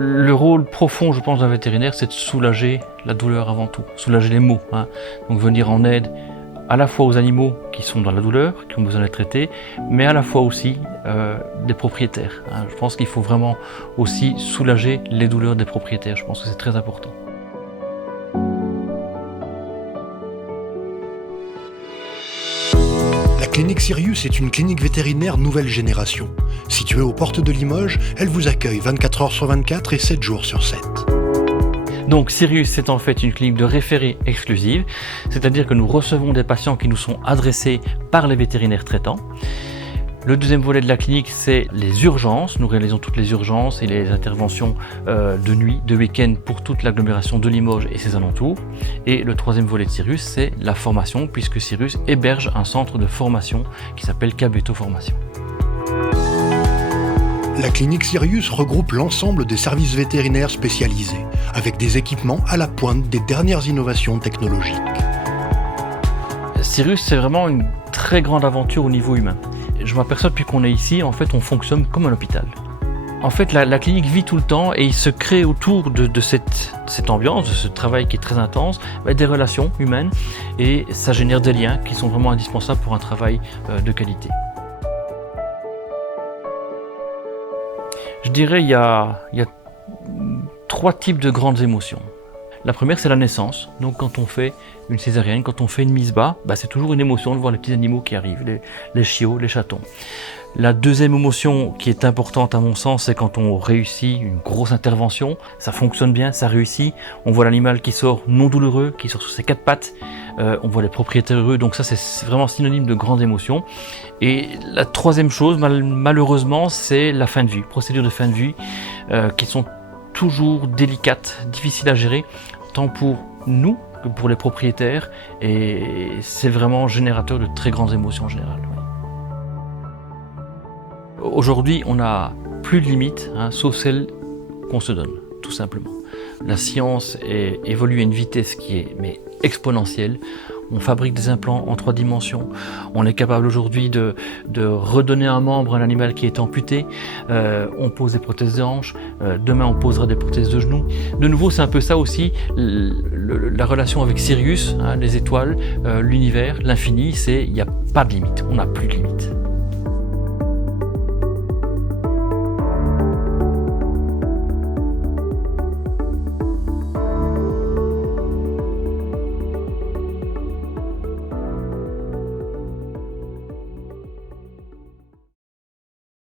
Le rôle profond, je pense, d'un vétérinaire, c'est de soulager la douleur avant tout, soulager les maux, hein. Donc venir en aide à la fois aux animaux qui sont dans la douleur, qui ont besoin d'être traités, mais à la fois aussi des propriétaires, hein. Je pense qu'il faut vraiment aussi soulager les douleurs des propriétaires, je pense que c'est très important. La clinique Sirius est une clinique vétérinaire nouvelle génération. Située aux portes de Limoges, elle vous accueille 24 heures sur 24 et 7 jours sur 7. Donc Sirius, c'est en fait une clinique de référé exclusive, c'est-à-dire que nous recevons des patients qui nous sont adressés par les vétérinaires traitants. Le deuxième volet de la clinique, c'est les urgences. Nous réalisons toutes les urgences et les interventions de nuit, de week-end pour toute l'agglomération de Limoges et ses alentours. Et le troisième volet de Sirius, c'est la formation, puisque Sirius héberge un centre de formation qui s'appelle Cabeto Formation. La clinique Sirius regroupe l'ensemble des services vétérinaires spécialisés, avec des équipements à la pointe des dernières innovations technologiques. Sirius, c'est vraiment une très grande aventure au niveau humain. Je m'aperçois depuis qu'on est ici, en fait, on fonctionne comme un hôpital. En fait, la clinique vit tout le temps et il se crée autour de cette ambiance, de ce travail qui est très intense, des relations humaines et ça génère des liens qui sont vraiment indispensables pour un travail de qualité. Je dirais il y a 3 types de grandes émotions. La première, c'est la naissance. Donc quand on fait une césarienne, quand on fait une mise bas, c'est toujours une émotion de voir les petits animaux qui arrivent, les chiots, les chatons. La deuxième émotion qui est importante à mon sens, c'est quand on réussit une grosse intervention, ça fonctionne bien, ça réussit, on voit l'animal qui sort non douloureux, qui sort sur ses 4 pattes, on voit les propriétaires heureux, donc ça c'est vraiment synonyme de grande émotion. Et la troisième chose, malheureusement, c'est la fin de vie, procédures de fin de vie qui sont toujours délicates, difficiles à gérer, tant pour nous que pour les propriétaires, et c'est vraiment générateur de très grandes émotions en général. Oui. Aujourd'hui, on n'a plus de limites, sauf celles qu'on se donne, tout simplement. La science évolue à une vitesse qui est exponentielle. On fabrique des implants en 3 dimensions. On est capable aujourd'hui de redonner un membre à un animal qui est amputé. On pose des prothèses de hanches. Demain, on posera des prothèses de genoux. De nouveau, c'est un peu ça aussi, la relation avec Sirius, les étoiles, l'univers, l'infini, il n'y a pas de limite. On n'a plus de limite.